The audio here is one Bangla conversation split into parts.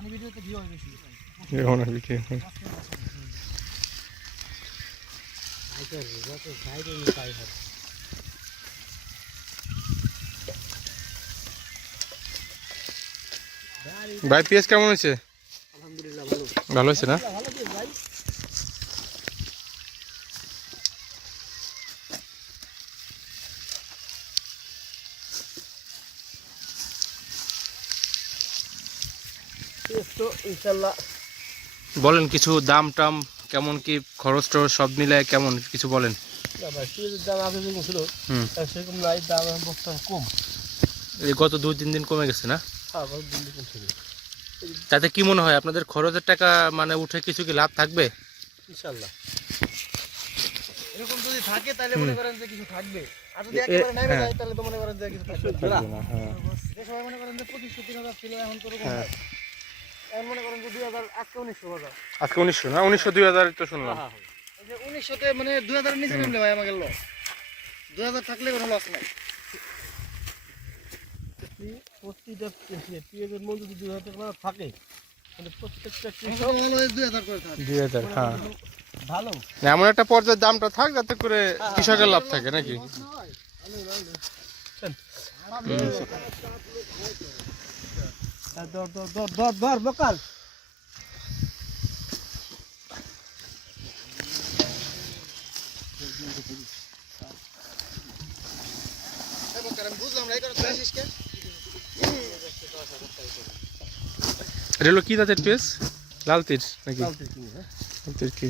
পানি ভিডিওতে ভিউ হয় বেশি। এরকম ভাই পিএস কেমন হয়েছে? আলহামদুলিল্লাহ ভালো। ভালো হয়েছে না ভালো কি ভাই তো ইনশাল্লাহ। বলেন কিছু দাম টাম কেমন কি খরচ টরচ সব মিলায় কেমন? কিছু বলেন। না দাম আগে যেরকম ছিল সেরকম নাই দাম বর্তমান কম। এই গত দুই তিন দিন কমে গেছে না? হ্যাঁ দিন তাতে কি মনে হয় আপনাদের খরচের টাকা মানে উঠে কিছু কি লাভ থাকবে? ইনশাল্লাহ। এরকম যদি থাকে তাহলে মনে করেন যে কিছু থাকবে। আর যদি একেবারে নেমে হ্যাঁ। যায় তাহলে তো মনে করেন যে কিছু থাকবে না। হ্যাঁ। যে মনে করেন যে পঁচিশ তিন হাজার ছিল এখন তো হ্যাঁ। এখন মনে করেন যে দুই হাজার আজকে উনিশশো আজকে উনিশশো না? উনিশশো দুই হাজার তো শুনলাম। এই যে উনিশশোতে মানে দুই হাজার নিচে নামলে ভাই আমাকে লস দুই হাজার থাকলে কোনো লস নাই। প্রতিটা পিএফের মধ্যে যদি দুই হাজার টাকা থাকে তাহলে প্রত্যেকটা দুই হাজার করে থাকে। দুই হাজার হ্যাঁ। ভালো। এমন একটা পর্যায়ের দামটা থাক যাতে করে কৃষকের লাভ থাকে নাকি? ধর ধর ধর ধর ধর বকাল বুঝলাম না এই কথা আসিস কে এটা হলো কি জাতের পেঁয়াজ লাল তীর নাকি লাল তীর কি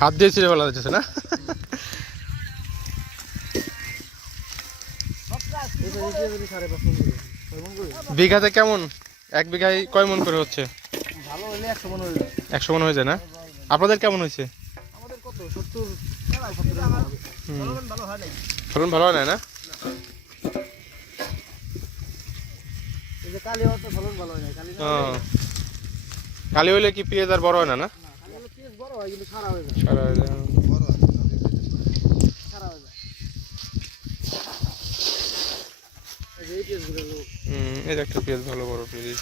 হাত দিয়ে ছিঁড়ে ফেলা যাচ্ছে না? বিঘাতে কেমন? এক বিঘায় কয় মন করে হচ্ছে? একশো মনে হয়ে যায় না? আপনাদের কেমন হয়েছে। ফলন ভালো হয় না। কালি হইলে কি পেঁয়াজ আর বড় হয় না না? বড় হয় যায় সারা হয়ে যায়। খারাপ হয়ে যায় এই হুম, এই একটা পেঁয়াজ ভালো বড় পেঁয়াজ